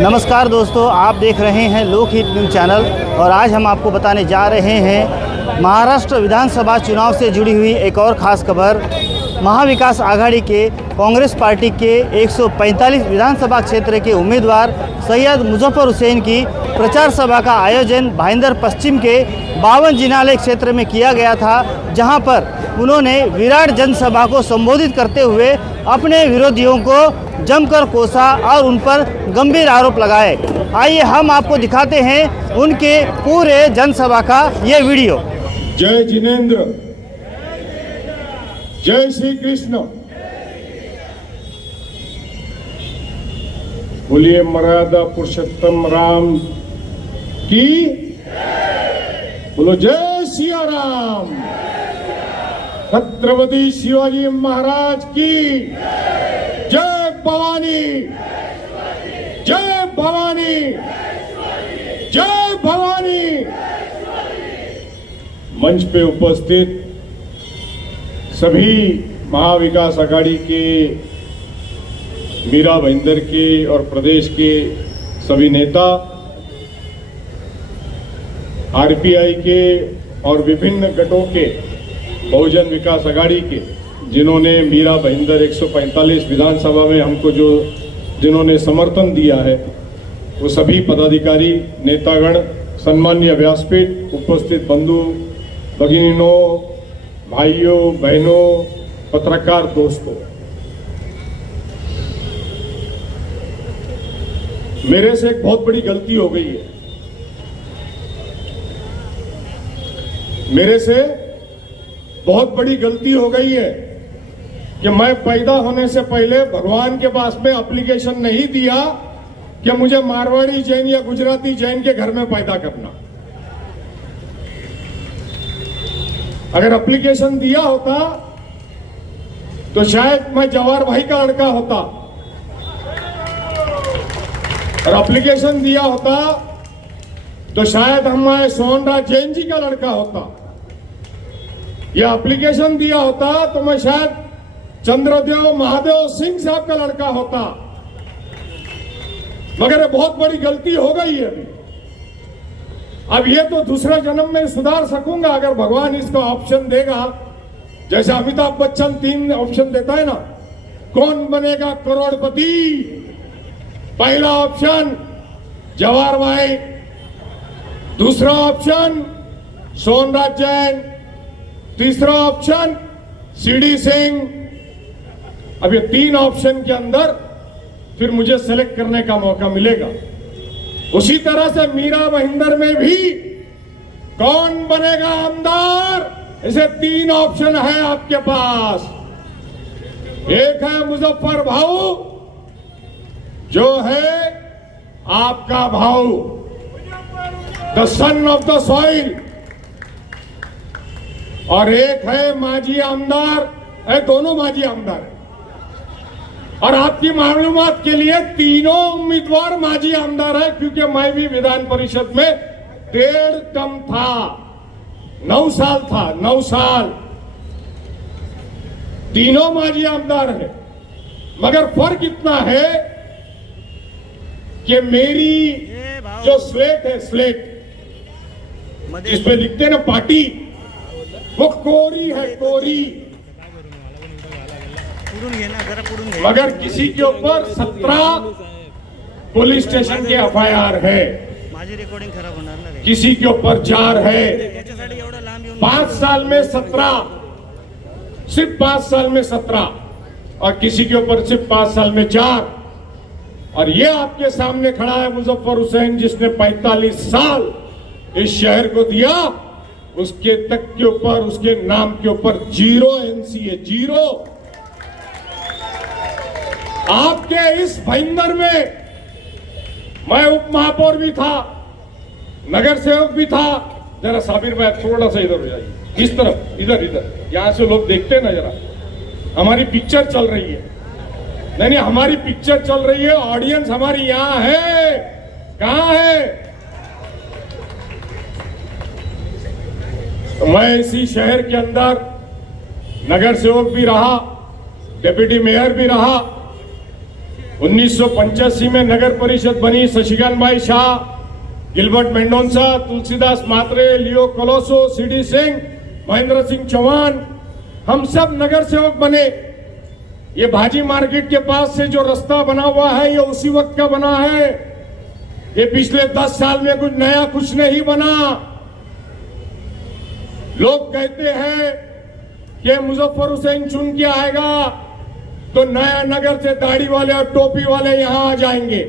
नमस्कार दोस्तों, आप देख रहे हैं लोकहित न्यूज़ चैनल और आज हम आपको बताने जा रहे हैं महाराष्ट्र विधानसभा चुनाव से जुड़ी हुई एक और ख़ास खबर। महाविकास आघाड़ी के कांग्रेस पार्टी के 145 विधानसभा क्षेत्र के उम्मीदवार सैयद मुजफ्फर हुसैन की प्रचार सभा का आयोजन भाईंदर पश्चिम के 52 जिनालय क्षेत्र में किया गया था, जहां पर उन्होंने विराट जनसभा को संबोधित करते हुए अपने विरोधियों को जमकर कोसा और उन पर गंभीर आरोप लगाए। आइए हम आपको दिखाते हैं उनके पूरे जनसभा का ये वीडियो। जय जिनेंद्र, जय श्री कृष्ण। बोलिए मर्यादा पुरुषोत्तम राम की, बोलो जय सिया राम। छत्रपति शिवाजी महाराज की जय भवानी, जय भवानी, जय भवानी। मंच पे उपस्थित सभी महाविकास आघाड़ी के, मीरा भाईंदर के और प्रदेश के सभी नेता, आरपीआई के और विभिन्न गठों के, बहुजन विकास आघाड़ी के, जिन्होंने मीरा भाईंदर 145 विधानसभा में हमको जिन्होंने समर्थन दिया है, वो सभी पदाधिकारी, नेतागण, सम्मान्य व्यासपीठ, उपस्थित बंधु भगिनीनों, भाइयों बहनों, पत्रकार दोस्तों, मेरे से एक बहुत बड़ी गलती हो गई है। मेरे से बहुत बड़ी गलती हो गई है कि मैं पैदा होने से पहले भगवान के पास में एप्लीकेशन नहीं दिया कि मुझे मारवाड़ी जैन या गुजराती जैन के घर में पैदा करना। अगर एप्लीकेशन दिया होता तो शायद मैं जवाहर भाई का लड़का होता, और एप्लीकेशन दिया होता तो शायद मैं सोहनराज जैन जी का लड़का होता, या एप्लीकेशन दिया होता तो मैं शायद चंद्रदेव महादेव सिंह साहब का लड़का होता। मगर ये बहुत बड़ी गलती हो गई है अभी। अब ये तो दूसरे जन्म में सुधार सकूंगा अगर भगवान इसको ऑप्शन देगा। जैसे अमिताभ बच्चन 3 ऑप्शन देता है ना, कौन बनेगा करोड़पति। पहला ऑप्शन जवाहर भाई, दूसरा ऑप्शन सोहनराज जैन, तीसरा ऑप्शन सीडी सिंह। अब ये 3 ऑप्शन के अंदर फिर मुझे सेलेक्ट करने का मौका मिलेगा। उसी तरह से मीरा भाईंदर में भी कौन बनेगा आमदार, ऐसे 3 ऑप्शन है आपके पास। एक है मुजफ्फर भाऊ, जो है आपका भाऊ, the son of the soil, और एक है माजी आमदार, दोनों माजी आमदार है। और आपकी मालूमात के लिए तीनों उम्मीदवार माजी आमदार है, क्योंकि मैं भी विधान परिषद में 1.5 टर्म था, 9 साल था, 9 साल। तीनों माजी आमदार है। मगर फर्क इतना है कि मेरी जो स्लेट है, स्लेट इसमें लिखते हैं ना पार्टी, वो कोरी है, कोरी। मगर किसी के ऊपर 17 पुलिस स्टेशन के एफआईआर है, किसी के ऊपर 4 है। 5 साल में 17, सिर्फ 5 साल में 17, और किसी के ऊपर सिर्फ 5 साल में 4। और ये आपके सामने खड़ा है मुजफ्फर हुसैन, जिसने 45 साल इस शहर को दिया। उसके तक के ऊपर, उसके नाम के ऊपर 0 एनसीए, 0। आपके इस भाईंदर में मैं उप महापौर भी था, नगर सेवक भी था। जरा साबिर भाई थोड़ा सा इधर हो जाइए, इस तरफ, इधर इधर, यहां से लोग देखते हैं ना। जरा हमारी पिक्चर चल रही है। नहीं, हमारी पिक्चर चल रही है, ऑडियंस हमारी यहां है। कहां है? तो मैं इसी शहर के अंदर नगर सेवक भी रहा, डिप्टी मेयर भी रहा, 1985 में नगर परिषद बनी शशिकांत भाई शाह, गिलबर्ट मेंडोंसा, तुलसीदास मात्रे, लियो कोलोसो, सीडी सिंह, महेंद्र सिंह चौहान, हम सब नगर सेवक बने। ये भाजी मार्केट के पास से जो रास्ता बना हुआ है ये उसी वक्त का बना है। ये पिछले 10 साल में कुछ नया कुछ नहीं बना। लोग कहते हैं कि मुजफ्फर हुसैन चुन के आएगा तो नया नगर से दाढ़ी वाले और टोपी वाले यहां आ जाएंगे।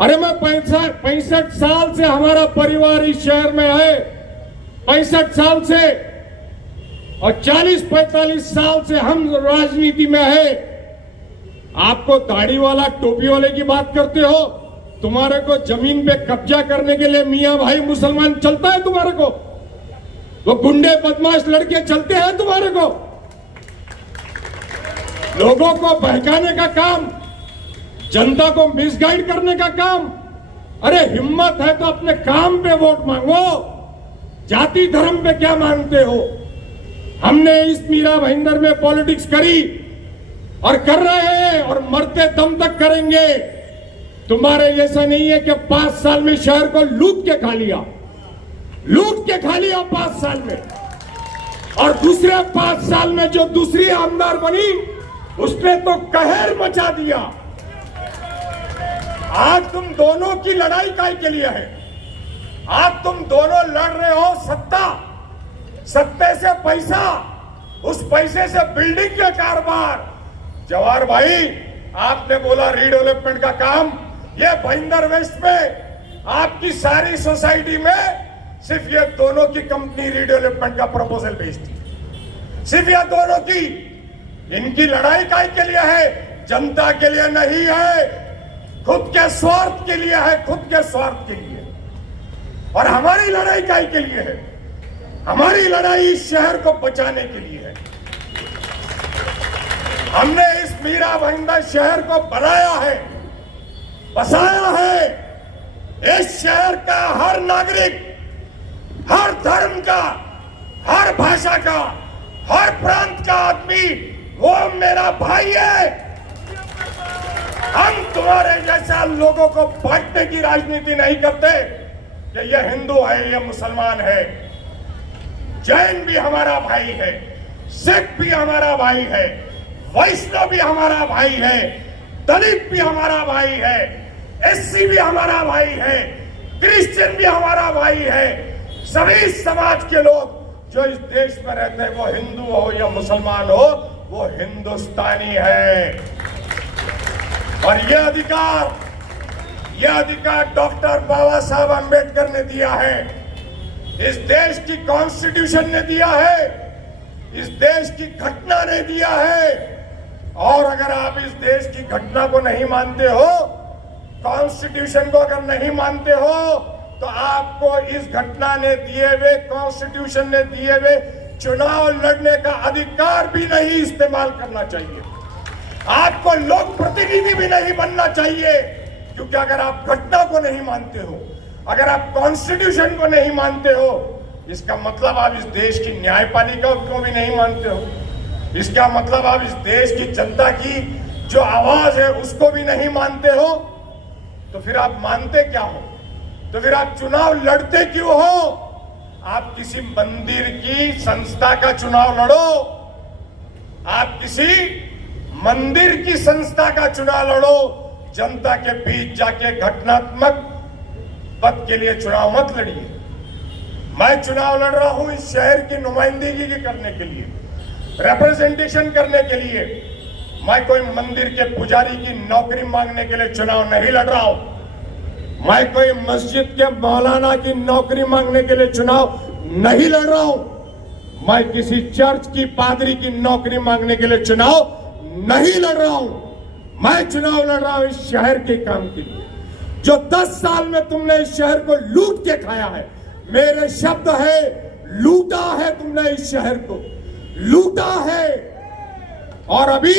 अरे मैं 65 साल से हमारा परिवार इस शहर में है, 65 साल से, और 40-45 साल से हम राजनीति में है। आपको दाढ़ी वाला टोपी वाले की बात करते हो? तुम्हारे को जमीन पे कब्जा करने के लिए मियां भाई मुसलमान चलता है तुम्हारे को? वो गुंडे बदमाश लड़के चलते हैं तुम्हारे को? लोगों को बहकाने का काम, जनता को मिसगाइड करने का काम। अरे हिम्मत है तो अपने काम पे वोट मांगो, जाति धर्म पे क्या मांगते हो? हमने इस मीरा भाईंदर में पॉलिटिक्स करी और कर रहे हैं और मरते दम तक करेंगे। तुम्हारे जैसा नहीं है कि 5 साल में शहर को लूट के खा लिया 5 साल में, और दूसरे 5 साल में जो दूसरी आमदार बनी उसने तो कहर मचा दिया। आज तुम दोनों की लड़ाई काय के लिए है? आज तुम दोनों लड़ रहे हो सत्ते से पैसा, उस पैसे से बिल्डिंग के कारोबार। जवाहर भाई, आपने बोला रीडेवलपमेंट का काम, ये भाईंदर वेस्ट में आपकी सारी सोसाइटी में सिर्फ ये दोनों की कंपनी रीडेवलपमेंट का प्रपोजल भेजती, सिर्फ ये दोनों की। इनकी लड़ाई काय के लिए है? जनता के लिए नहीं है, खुद के स्वार्थ के लिए है, खुद के स्वार्थ के लिए। और हमारी लड़ाई काय के लिए है? हमारी लड़ाई इस शहर को बचाने के लिए है। हमने इस मीरा भाईंदर शहर को बनाया है, बसाया है। इस शहर का हर नागरिक, हर धर्म का, हर भाषा का, हर प्रांत का आदमी वो मेरा भाई है। हम तुम्हारे जैसा लोगों को बांटने की राजनीति नहीं करते कि ये हिंदू है, ये मुसलमान है। जैन भी हमारा भाई है, सिख भी हमारा भाई है, वैष्णव भी हमारा भाई है, दलित भी हमारा भाई है, एससी भी हमारा भाई है, क्रिश्चियन भी हमारा भाई है। सभी समाज के लोग जो इस देश में रहते हैं, वो हिंदू हो या मुसलमान हो, वो हिंदुस्तानी है। और यह अधिकार डॉक्टर बाबा साहब अंबेडकर ने दिया है, इस देश की कॉन्स्टिट्यूशन ने दिया है, इस देश की घटना ने दिया है। और अगर आप इस देश की घटना को नहीं मानते हो, कॉन्स्टिट्यूशन को अगर नहीं मानते हो, तो आपको इस घटना ने दिए हुए, कॉन्स्टिट्यूशन ने दिए हुए चुनाव लड़ने का अधिकार भी नहीं इस्तेमाल करना चाहिए। आपको लोक प्रतिनिधि भी नहीं बनना चाहिए, क्योंकि अगर आप घटना को नहीं मानते हो, अगर आप कॉन्स्टिट्यूशन को नहीं मानते हो, इसका मतलब आप इस देश की न्यायपालिका को भी नहीं मानते हो। इसका मतलब आप इस देश की जनता की जो आवाज है उसको भी नहीं मानते हो। तो फिर आप मानते क्या हो? तो फिर आप चुनाव लड़ते क्यों हो? आप किसी मंदिर की संस्था का चुनाव लड़ो, आप किसी मंदिर की संस्था का चुनाव लड़ो। जनता के बीच जाके घटनात्मक पद के लिए चुनाव मत लड़िए। मैं चुनाव लड़ रहा हूं इस शहर की नुमाइंदगी करने के लिए, रिप्रेजेंटेशन करने के लिए। मैं कोई मंदिर के पुजारी की नौकरी मांगने के लिए चुनाव नहीं लड़ रहा हूं। मैं कोई मस्जिद के मौलाना की नौकरी मांगने के लिए चुनाव नहीं लड़ रहा हूं। मैं किसी चर्च की पादरी की नौकरी मांगने के लिए चुनाव नहीं लड़ रहा हूं। मैं चुनाव लड़ रहा हूं इस शहर के काम के लिए। जो 10 साल में तुमने इस शहर को लूट के खाया है, मेरे शब्द है, लूटा है तुमने इस शहर को, लूटा है। और अभी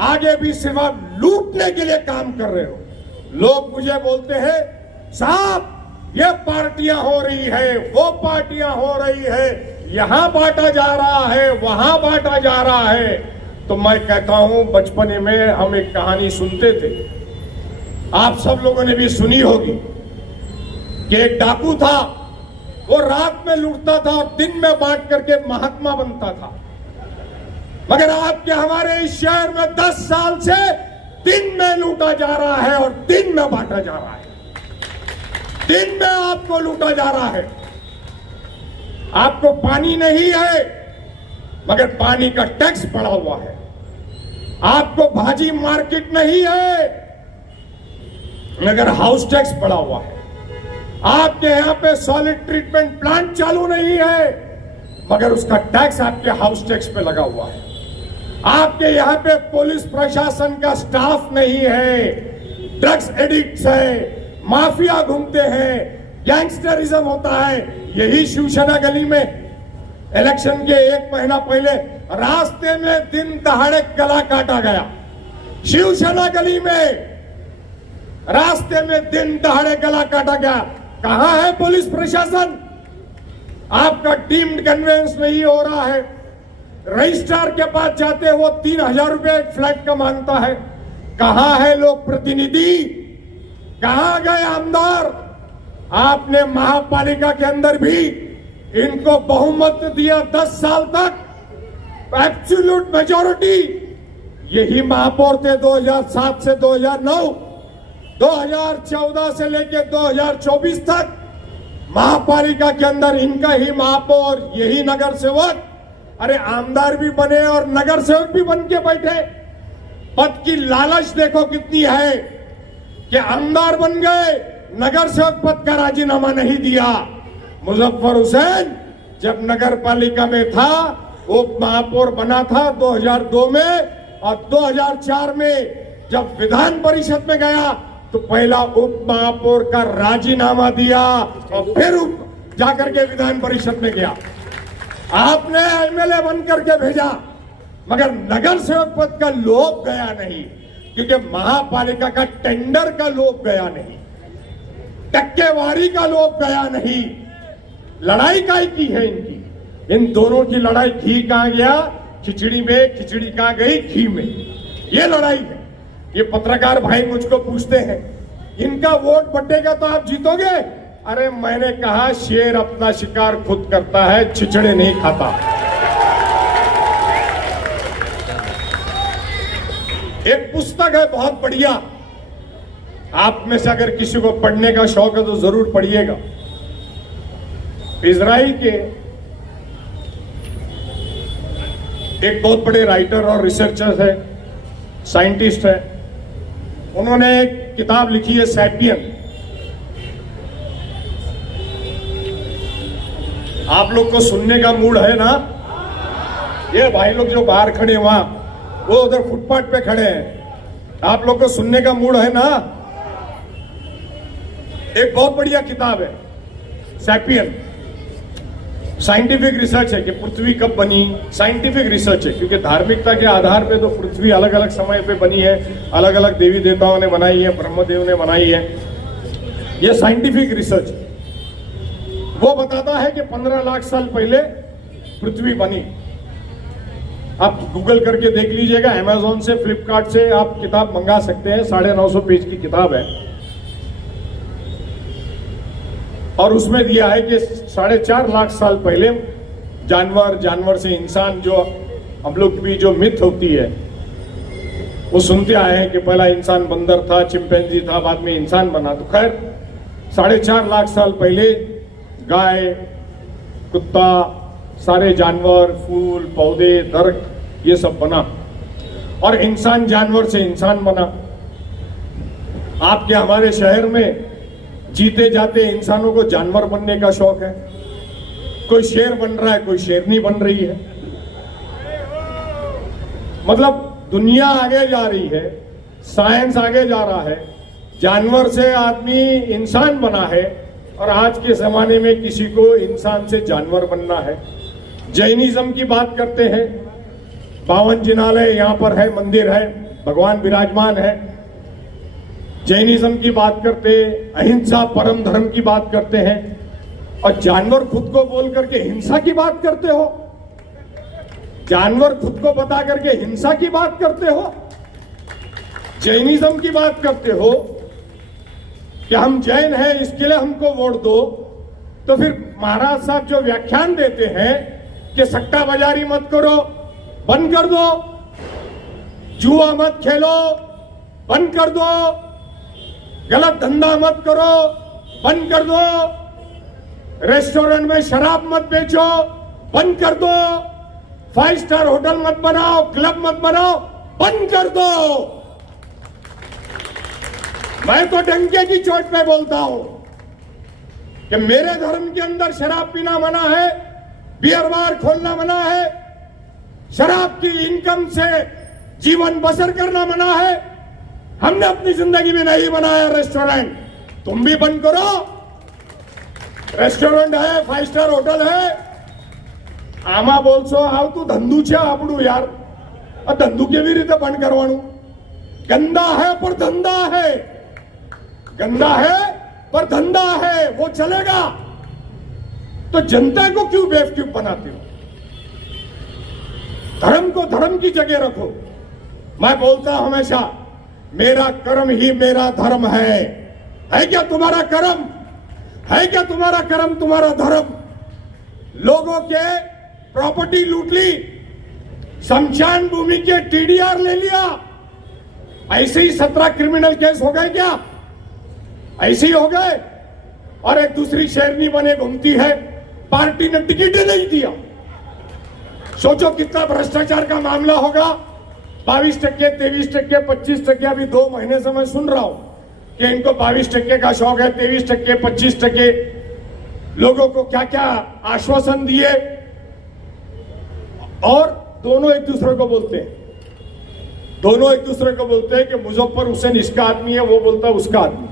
आगे भी सिर्फ लूटने के लिए काम कर रहे हो। लोग मुझे बोलते हैं, साहब ये पार्टियां हो रही है, वो पार्टियां हो रही है, यहां बांटा जा रहा है, वहां बांटा जा रहा है। तो मैं कहता हूं बचपने में हम एक कहानी सुनते थे, आप सब लोगों ने भी सुनी होगी कि एक डाकू था, वो रात में लूटता था और दिन में बांट करके महात्मा बनता था। मगर आपके हमारे इस शहर में 10 साल से दिन में लूटा जा रहा है और दिन में बांटा जा रहा है। दिन में आपको लूटा जा रहा है। आपको पानी नहीं है मगर पानी का टैक्स पड़ा हुआ है। आपको भाजी मार्केट नहीं है मगर हाउस टैक्स पड़ा हुआ है। आपके यहां पे सॉलिड ट्रीटमेंट प्लांट चालू नहीं है मगर उसका टैक्स आपके हाउस टैक्स पे लगा हुआ है। आपके यहां पे पुलिस प्रशासन का स्टाफ नहीं है, ड्रग्स एडिक्ट्स है, माफिया घूमते हैं, गैंगस्टरिज्म होता है। यही शिवसेना गली में इलेक्शन के 1 महीना पहले रास्ते में दिन दहाड़े गला काटा गया। शिवसेना गली में रास्ते में दिन दहाड़े गला काटा गया। कहां है पुलिस प्रशासन? आपका डीम्ड कन्वेंस नहीं हो रहा है। रजिस्ट्रार के पास जाते वो 3000 रुपए एक फ्लैट का मांगता है। कहां है लोक प्रतिनिधि? कहां गए आमदार? आपने महापालिका के अंदर भी इनको बहुमत दिया 10 साल तक, एब्सोल्यूट मेजॉरिटी। यही महापौर थे 2007 से 2009, 2014 से लेकर 2024 तक महापालिका के अंदर इनका ही महापौर, यही नगर सेवक। अरे आमदार भी बने और नगर सेवक भी बन के बैठे। पद की लालच देखो कितनी है कि आमदार बन गए, नगर सेवक पद का राजीनामा नहीं दिया। मुजफ्फर हुसैन जब नगर पालिका में था, उप महापौर बना था 2002 में, और 2004 में जब विधान परिषद में गया तो पहला उप महापौर का राजीनामा दिया और फिर जाकर के विधान परिषद में गया। आपने एमएलए बन करके भेजा मगर नगर सेवक पद का लोभ गया नहीं, क्योंकि महापालिका का टेंडर का लोभ गया नहीं, टक्केवारी का लोभ गया नहीं। लड़ाई काय की है इनकी? इन दोनों की लड़ाई घी कहां गया खिचड़ी में, खिचड़ी कहां गई घी में, ये लड़ाई है। ये पत्रकार भाई मुझको पूछते हैं इनका वोट बटेगा तो आप जीतोगे? अरे मैंने कहा शेर अपना शिकार खुद करता है, छिछड़े नहीं खाता। एक पुस्तक है बहुत बढ़िया, आप में से अगर किसी को पढ़ने का शौक है तो जरूर पढ़िएगा। इजराइल के एक बहुत बड़े राइटर और रिसर्चर है, साइंटिस्ट है, उन्होंने एक किताब लिखी है सैपियन। आप लोग को सुनने का मूड है ना? ये भाई लोग जो बाहर खड़े हैं वहां, वो उधर फुटपाथ पे खड़े हैं, आप लोग को सुनने का मूड है ना? एक बहुत बढ़िया किताब है सैपियन। साइंटिफिक रिसर्च है कि पृथ्वी कब बनी, साइंटिफिक रिसर्च है, क्योंकि धार्मिकता के आधार पे तो पृथ्वी अलग अलग समय पे बनी है, अलग अलग देवी देवताओं ने बनाई है, ब्रह्मदेव ने बनाई है। यह साइंटिफिक रिसर्च है। वो बताता है कि 15 लाख साल पहले पृथ्वी बनी। आप गूगल करके देख लीजिएगा, अमेज़न से, फ्लिपकार्ट से आप किताब मंगा सकते हैं, 950 पेज की किताब है। और उसमें दिया है कि 4.5 लाख साल पहले जानवर, जानवर से इंसान, जो हम लोग की जो मिथ होती है वो सुनते आए हैं कि पहला इंसान बंदर था, चिंपैंजी था, बाद में इंसान बना। तो खैर 4.5 लाख साल पहले गाय, कुत्ता, सारे जानवर, फूल, पौधे, दरख्त, ये सब बना और इंसान जानवर से इंसान बना। आपके हमारे शहर में जीते जाते इंसानों को जानवर बनने का शौक है। कोई शेर बन रहा है, कोई शेरनी बन रही है। मतलब दुनिया आगे जा रही है, साइंस आगे जा रहा है, जानवर से आदमी इंसान बना है और आज के जमाने में किसी को इंसान से जानवर बनना है। जैनिज्म की बात करते हैं, 52 जिनालय यहाँ पर है, मंदिर है, भगवान विराजमान है। जैनिज्म की बात करते, अहिंसा परम धर्म की बात करते हैं, और जानवर खुद को बोल करके हिंसा की बात करते हो। जानवर खुद को बता करके हिंसा की बात करते हो, जैनिज्म की बात करते हो कि हम जैन हैं इसके लिए हमको वोट दो, तो फिर महाराज साहब जो व्याख्यान देते हैं कि सट्टा बाजारी मत करो, बंद कर दो, जुआ मत खेलो, बंद कर दो, गलत धंधा मत करो, बंद कर दो, रेस्टोरेंट में शराब मत बेचो, बंद कर दो, 5 स्टार होटल मत बनाओ, क्लब मत बनाओ, बंद कर दो। मैं तो डंके की चोट पे बोलता हूं कि मेरे धर्म के अंदर शराब पीना मना है, बियर बार खोलना मना है, शराब की इनकम से जीवन बसर करना मना है। हमने अपनी जिंदगी में नहीं बनाया रेस्टोरेंट, तुम भी बंद करो। रेस्टोरेंट है, 5 स्टार होटल है, आमा बोलशो आव तू धंधु છે આપણું यार, આ ધંધુ કેવી રીતે બંધ કરવાનું? गंदा है पर धंधा है, गंदा है पर धंधा है, वो चलेगा। तो जनता को क्यों बेवकूफ बनाते हो? धर्म को धर्म की जगह रखो। मैं बोलता हमेशा मेरा कर्म ही मेरा धर्म है क्या तुम्हारा कर्म? है क्या तुम्हारा कर्म तुम्हारा धर्म? लोगों के प्रॉपर्टी लूट ली, शमशान भूमि के टीडीआर ले लिया, ऐसे ही 17 क्रिमिनल केस हो गए क्या? ऐसे ही हो गए। और एक दूसरी शेरनी बने घूमती है, पार्टी ने टिकट ही नहीं दिया। सोचो कितना भ्रष्टाचार का मामला होगा। 22%, 23%, 25%। अभी 2 महीने से मैं सुन रहा हूं कि इनको 22% का शौक है, 23%, 25%। लोगों को क्या क्या आश्वासन दिए, और दोनों एक दूसरे को बोलते हैं, दोनों एक दूसरे को बोलते हैं कि मुजफ्फर हुसैन इसका आदमी है, वो बोलता है उसका आदमी।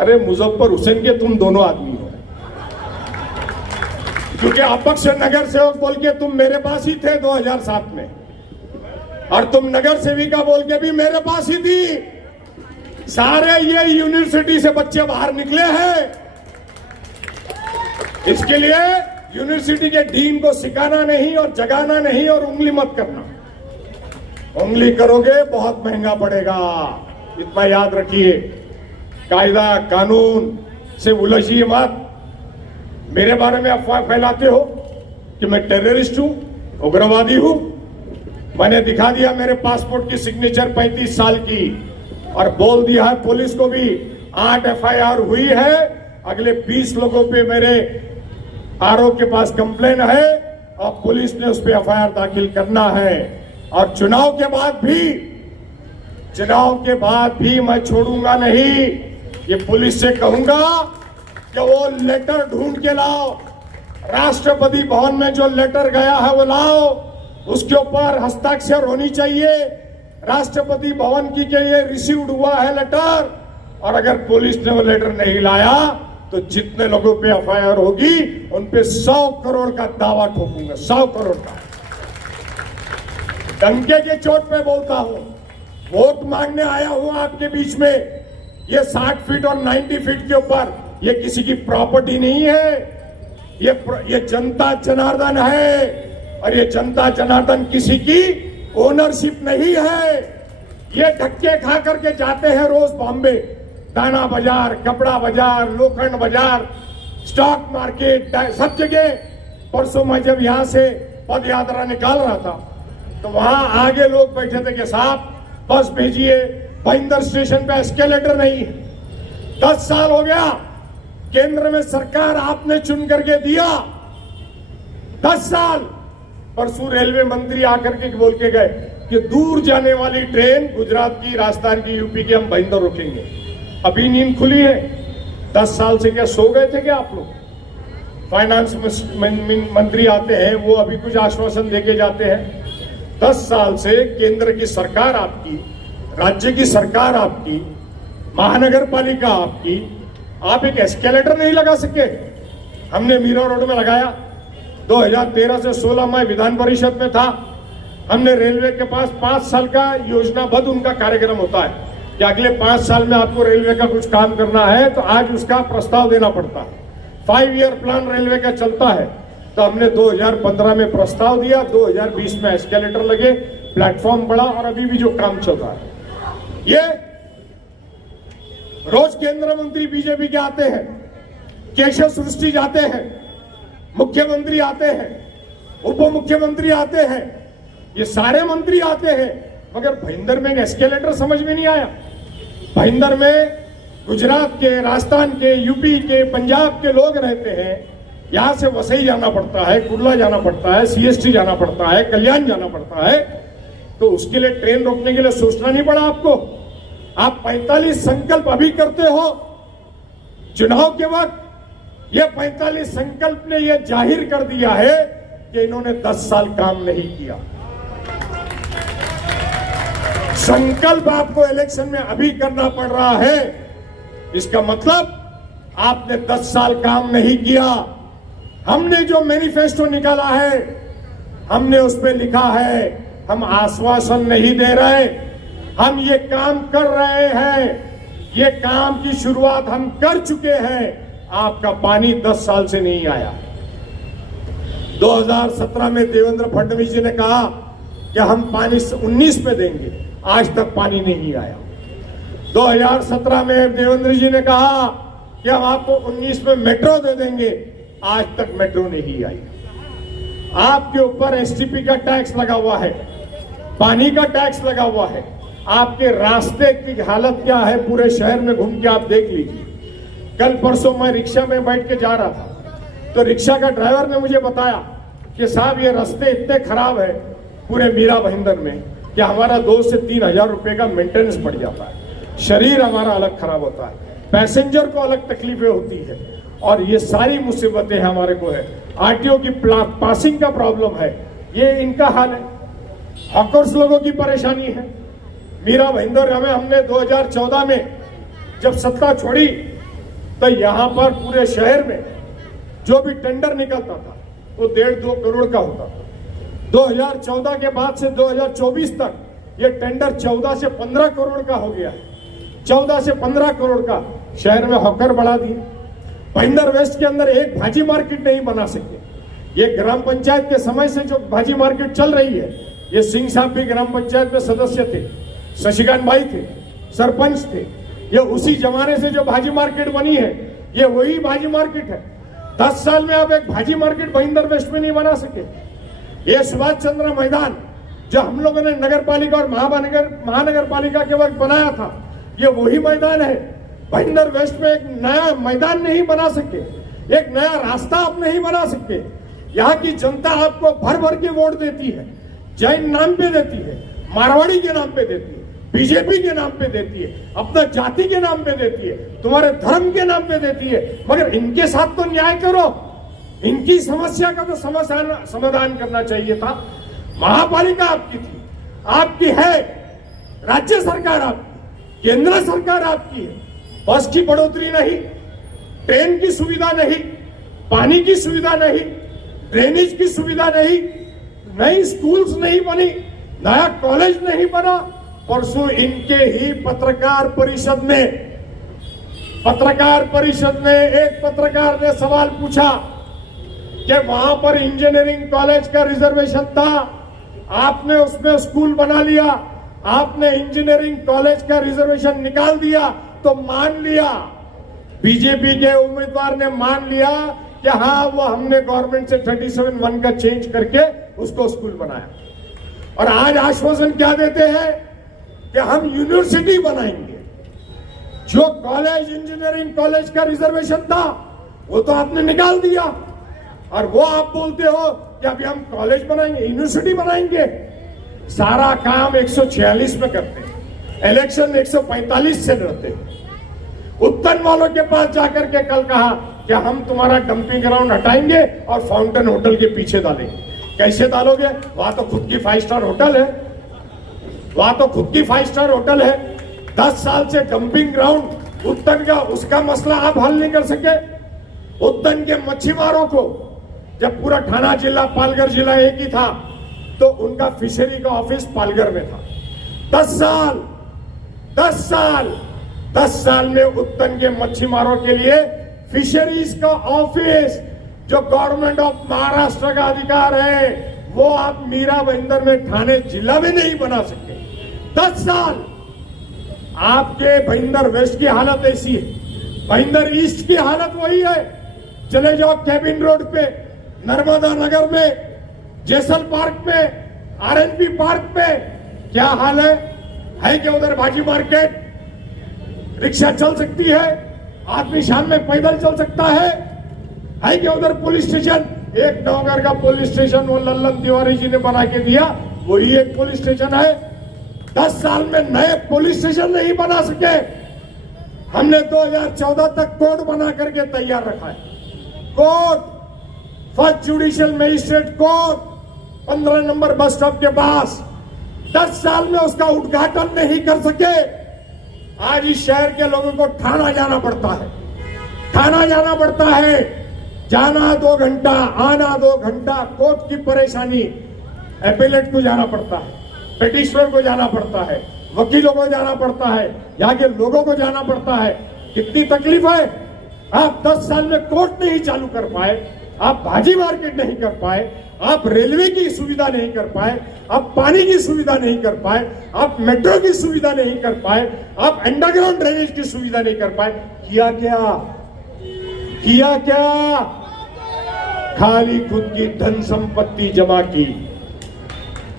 अरे मुजफ्फर हुसैन के तुम दोनों आदमी हो, क्योंकि अपक्ष नगर सेवक बोल के तुम मेरे पास ही थे 2007 में, और तुम नगर सेविका बोल के भी मेरे पास ही थी। सारे ये यूनिवर्सिटी से बच्चे बाहर निकले हैं। इसके लिए यूनिवर्सिटी के डीन को सिखाना नहीं और जगाना नहीं और उंगली मत करना। उंगली करोगे बहुत महंगा पड़ेगा, इतना याद रखिए। कायदा कानून से उलझिए मत। मेरे बारे में अफवाह फैलाते हो कि मैं टेररिस्ट हूं, उग्रवादी हूं। मैंने दिखा दिया मेरे पासपोर्ट की सिग्नेचर 35 साल की, और बोल दिया है पुलिस को भी 8 FIR हुई है। अगले 20 लोगों पे मेरे आरोप के पास कंप्लेन है, और पुलिस ने उस पर FIR दाखिल करना है। और चुनाव के बाद भी मैं छोड़ूंगा नहीं। ये पुलिस से कहूंगा कि वो लेटर ढूंढ के लाओ, राष्ट्रपति भवन में जो लेटर गया है वो लाओ, उसके ऊपर हस्ताक्षर होनी चाहिए राष्ट्रपति भवन की के ये रिसीव्ड हुआ है लेटर। और अगर पुलिस ने वो लेटर नहीं लाया तो जितने लोगों पे FIR होगी उन पे 100 करोड़ का दावा ठोकूंगा, 100 करोड़ का। डंके के चोट पे बोलता हूं, वोट मांगने आया हूं आपके बीच में। ये 60 फीट और 90 फीट के ऊपर ये किसी की प्रॉपर्टी नहीं है, ये जनता जनार्दन है। और ये जनता जनार्दन किसी की ओनरशिप नहीं है। ये धक्के खा करके जाते हैं रोज बॉम्बे, दाना बाजार, कपड़ा बाजार, लोखंड बाजार, स्टॉक मार्केट, सब जगह। परसों मैं जब यहां से पद यात्रा निकाल रहा था तो वहां आगे लोग बैठे थे कि साहब बस भेजिए, भाईंदर स्टेशन पे एस्केलेटर नहीं है। 10 साल हो गया, केंद्र में सरकार आपने चुन करके दिया, 10 साल। परसों रेलवे मंत्री आकर के बोल के गए कि दूर जाने वाली ट्रेन गुजरात की, राजस्थान की, यूपी की हम भाईंदर रोकेंगे। अभी नींद खुली है। 10 साल से क्या सो गए थे क्या आप लोग? फाइनेंस मंत्री आते हैं, वो अभी कुछ आश्वासन देके जाते हैं। 10 साल से केंद्र की सरकार आपकी, राज्य की सरकार आपकी, महानगर पालिका आपकी, आप एक एस्केलेटर नहीं लगा सके। हमने मीरा रोड में लगाया। 2013 से 16 में विधान परिषद में था। हमने रेलवे के पास 5 साल का योजनाबद्ध उनका कार्यक्रम होता है कि अगले 5 साल में आपको रेलवे का कुछ काम करना है, तो आज उसका प्रस्ताव देना पड़ता है। 5 ईयर प्लान रेलवे का चलता है। तो हमने 2015 में प्रस्ताव दिया, 2020 में एस्केलेटर लगे, प्लेटफॉर्म बढ़ा और अभी भी जो काम चल रहा है। ये रोज केंद्र मंत्री बीजेपी के आते हैं, केशव सृष्टि जाते हैं, मुख्यमंत्री आते हैं, उप मुख्यमंत्री आते हैं, ये सारे मंत्री आते हैं, मगर भाईंदर में एस्केलेटर समझ में नहीं आया। भाईंदर में गुजरात के, राजस्थान के, यूपी के, पंजाब के लोग रहते हैं, यहां से वसई जाना पड़ता है, कुर्ला जाना पड़ता है, सीएसटी जाना पड़ता है, कल्याण जाना पड़ता है, तो उसके लिए ट्रेन रोकने के लिए सोचना नहीं पड़ा आपको। आप 45 संकल्प अभी करते हो, चुनाव के वक्त ये 45 संकल्प ने ये जाहिर कर दिया है कि इन्होंने 10 साल काम नहीं किया। संकल्प आपको इलेक्शन में अभी करना पड़ रहा है, इसका मतलब आपने 10 साल काम नहीं किया। हमने जो मैनिफेस्टो निकाला है, हमने उसमें लिखा है, हम आश्वासन नहीं दे रहे, हम ये काम कर रहे हैं, ये काम की शुरुआत हम कर चुके हैं। आपका पानी 10 साल से नहीं आया। 2017 में देवेंद्र फडणवीस जी ने कहा कि हम पानी 19 में देंगे, आज तक पानी नहीं आया। 2017 में देवेंद्र जी ने कहा कि हम आपको 19 में मेट्रो दे देंगे, आज तक मेट्रो नहीं आई। आपके ऊपर एसटीपी का टैक्स लगा हुआ है, पानी का टैक्स लगा हुआ है, आपके रास्ते की हालत क्या है पूरे शहर में घूम के आप देख लीजिए। कल परसों मैं रिक्शा में बैठ के जा रहा था, तो रिक्शा का ड्राइवर ने मुझे बताया कि साहब ये रास्ते इतने खराब है पूरे मीरा भाईंदर में कि हमारा 2 से 3 हजार रुपए का मेंटेनेंस बढ़ जाता है, शरीर हमारा अलग खराब होता है, पैसेंजर को अलग तकलीफें होती है, और ये सारी मुसीबतें हमारे को है। आरटीओ की पासिंग का प्रॉब्लम है, ये इनका हाल है। हॉकर्स लोगों की परेशानी है। मीरा भाईंदर में हमने 2014 में जब सत्ता छोड़ी तो यहां पर पूरे शहर में जो भी टेंडर निकलता था वो 1.5-2 करोड़ का होता था। 2014 के बाद से 2024 तक ये टेंडर 14 से 15 करोड़ का हो गया है। 14 से 15 करोड़ का शहर में हॉकर बढ़ा दिए। भाईंदर वेस्ट के अंदर एक भाजी मार्केट नहीं बना सके। ये ग्राम पंचायत के समय से जो भाजी मार्केट चल रही है, ये सिंह साहब भी ग्राम पंचायत में सदस्य थे, शशिकांत भाई थे, सरपंच थे, ये उसी जमाने से जो भाजी मार्केट बनी है, ये वही भाजी मार्केट है। 10 साल में आप एक भाजी मार्केट भाईंदर वेस्ट में नहीं बना सके। ये सुभाष चंद्र मैदान जो हम लोगों ने नगर पालिका और महानगर पालिका के वक्त बनाया था, ये वही मैदान है। भाईंदर वेस्ट में एक नया मैदान नहीं बना सके, एक नया रास्ता आप नहीं बना सकते। यहाँ की जनता आपको भर भर के वोट देती है, जैन नाम पे देती है, मारवाड़ी के नाम पे देती है, बीजेपी के नाम पे देती है, अपना जाति के नाम पे देती है, तुम्हारे धर्म के नाम पे देती है, मगर इनके साथ तो न्याय करो। इनकी समस्या का तो समाधान करना चाहिए था। महापालिका आपकी थी, आपकी है, राज्य सरकार आपकी, केंद्र सरकार आपकी है। बस की बढ़ोतरी नहीं, ट्रेन की सुविधा नहीं, पानी की सुविधा नहीं, ड्रेनेज की सुविधा नहीं, नई स्कूल्स नहीं बनी, नया कॉलेज नहीं बना। परसों इनके ही पत्रकार परिषद में एक पत्रकार ने सवाल पूछा कि वहां पर इंजीनियरिंग कॉलेज का रिजर्वेशन था, आपने उसमें स्कूल बना लिया, आपने इंजीनियरिंग कॉलेज का रिजर्वेशन निकाल दिया, तो मान लिया, बीजेपी के उम्मीदवार ने मान लिया कि हाँ वो हमने गवर्नमेंट से 37(1) का चेंज करके उसको स्कूल बनाया। और आज आश्वासन क्या देते हैं कि हम यूनिवर्सिटी बनाएंगे। जो कॉलेज इंजीनियरिंग कॉलेज का रिजर्वेशन था वो तो आपने निकाल दिया, और वो आप बोलते हो कि अभी हम कॉलेज बनाएंगे, यूनिवर्सिटी बनाएंगे। सारा काम 146 में करते हैं, इलेक्शन 145 से लड़ते हैं। उत्तन वालों के पास जाकर के कल कहा कि हम तुम्हारा डंपिंग ग्राउंड हटाएंगे और फाउंटेन होटल के पीछे डालेंगे। कैसे डालोगे? वहां तो खुद की 5 स्टार होटल है, वहां तो खुद की 5 स्टार होटल है। 10 साल से डंपिंग ग्राउंड उत्तन का, उसका मसला आप हल नहीं कर सके। उत्तन के मच्छीमारों को, जब पूरा ठाना जिला पालघर जिला एक ही था, तो उनका फिशरी का ऑफिस पालघर में था। 10 साल में उत्तन के मच्छीमारों के लिए फिशरीज का ऑफिस जो गवर्नमेंट ऑफ महाराष्ट्र का अधिकार है वो आप मीरा भाईंदर में ठाणे जिला में नहीं बना सकते। 10 साल आपके भाईंदर वेस्ट की हालत ऐसी है, भाईंदर ईस्ट की हालत वही है। चले जाओ कैबिन रोड पे, नर्मदा नगर में, जैसल पार्क में, आरएनबी पार्क पे, क्या हाल है क्या उधर भाजी मार्केट? रिक्शा चल सकती है, आदमी शाम में पैदल चल सकता है क्या उधर पुलिस स्टेशन? एक नौगर का पुलिस स्टेशन वो लल्लन तिवारी जी ने बना के दिया, वही एक पुलिस स्टेशन है। 10 साल में नए पुलिस स्टेशन नहीं बना सके। हमने 2014 तक कोर्ट बना करके तैयार रखा है। Court, first judicial magistrate court 15 number bus stop के पास, 10 साल में उसका उद्घाटन नहीं कर सके। आज इस शहर के लोगों को थाना जाना पड़ता है, थाना जाना पड़ता है, जाना 2 घंटा, आना 2 घंटा, कोर्ट की परेशानी। एपेलेट को जाना पड़ता है, पिटिशनर को जाना पड़ता है, वकीलों को जाना पड़ता है, यहाँ के लोगों को जाना पड़ता है। कितनी तकलीफ है। आप 10 साल में कोर्ट नहीं चालू कर पाए, आप भाजी मार्केट नहीं कर पाए, आप रेलवे की सुविधा नहीं कर पाए, आप पानी की सुविधा नहीं कर पाए, आप मेट्रो की सुविधा नहीं कर पाए, आप अंडरग्राउंड ड्रेनेज की सुविधा नहीं कर पाए। किया क्या? खाली खुद की धन संपत्ति जमा की,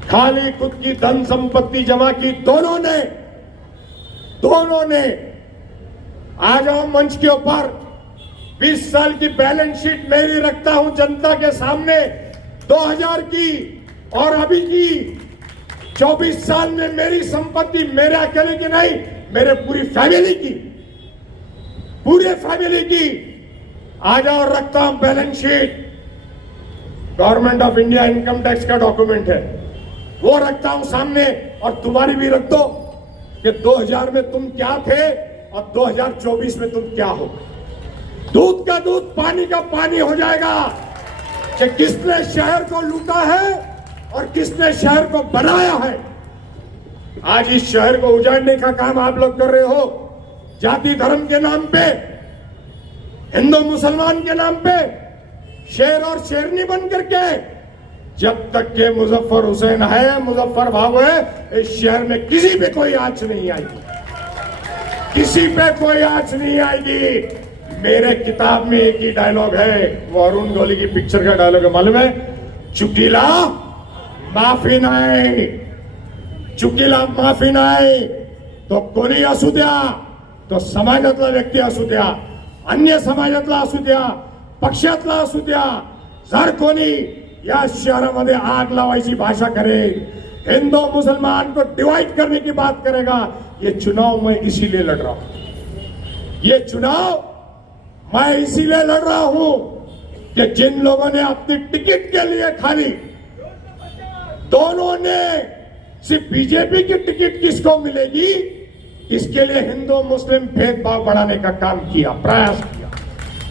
खाली खुद की धन संपत्ति जमा की। दोनों ने आ जाओ मंच के ऊपर। 20 साल की बैलेंस शीट मेरी रखता हूं जनता के सामने, 2000 की और अभी की। 24 साल में मेरी संपत्ति मेरे अकेले की नहीं, मेरे पूरी फैमिली की, पूरे फैमिली की। आ जाओ, रखता हूं balance sheet. Government of India income tax का डॉक्यूमेंट है, वो रखता हूं सामने। और तुम्हारी भी रख दो कि 2000 में तुम क्या थे और 2024 में तुम क्या हो। दूध का दूध, पानी का पानी हो जाएगा कि किसने शहर को लूटा है और किसने शहर को बनाया है। आज इस शहर को उजाड़ने का काम आप लोग कर रहे हो, जाति धर्म के नाम पे, हिंदू मुसलमान के नाम पे, शेर और शेरनी बन करके। जब तक के मुजफ्फर हुसैन है, मुजफ्फर भाव है, इस शहर में किसी पे कोई आंच नहीं आएगी, किसी पे कोई आंच नहीं आएगी। मेरे किताब में एक ही डायलॉग है, वो अरुण गौली की पिक्चर का डायलॉग है, मालूम है? चुकीला माफी नाही, चुकीला माफी नाही। तो कोणी असू द्या, तो समाजातला व्यक्ती असू द्या, अन्य समाजातला असू द्या, पक्षातला असू द्या, जर कोणी या शहरामध्ये आग लावायची भाषा करेल, हिंदू मुसलमान को डिवाइड करने की बात करेगा, ये चुनाव मैं इसीलिए लड़ रहा हूं। ये चुनाव मैं इसीलिए लड़ रहा हूं कि जिन लोगों ने अपनी टिकट के लिए खाली, दोनों ने सिर्फ बीजेपी की टिकट किसको मिलेगी, इसके लिए हिंदू मुस्लिम भेदभाव बढ़ाने का काम किया, प्रयास किया,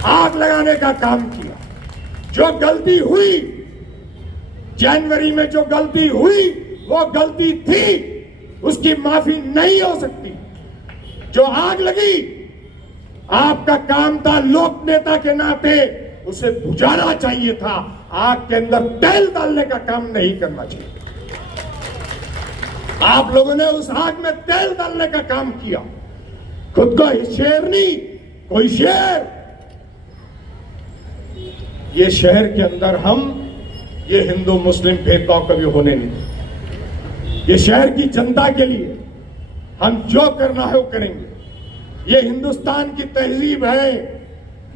आग लगाने का काम किया। जो गलती हुई जनवरी में, जो गलती हुई वो गलती थी, उसकी माफी नहीं हो सकती। जो आग लगी, आपका काम था लोक नेता के नाते उसे बुझाना चाहिए था, आग के अंदर तेल डालने का काम नहीं करना चाहिए। आप लोगों ने उस आग में तेल डालने का काम किया, खुद को शेरनी, कोई शेर। ये शहर के अंदर हम ये हिंदू मुस्लिम भेदभाव कभी होने नहीं देंगे। ये शहर की जनता के लिए हम जो करना है वो करेंगे। ये हिंदुस्तान की तहजीब है,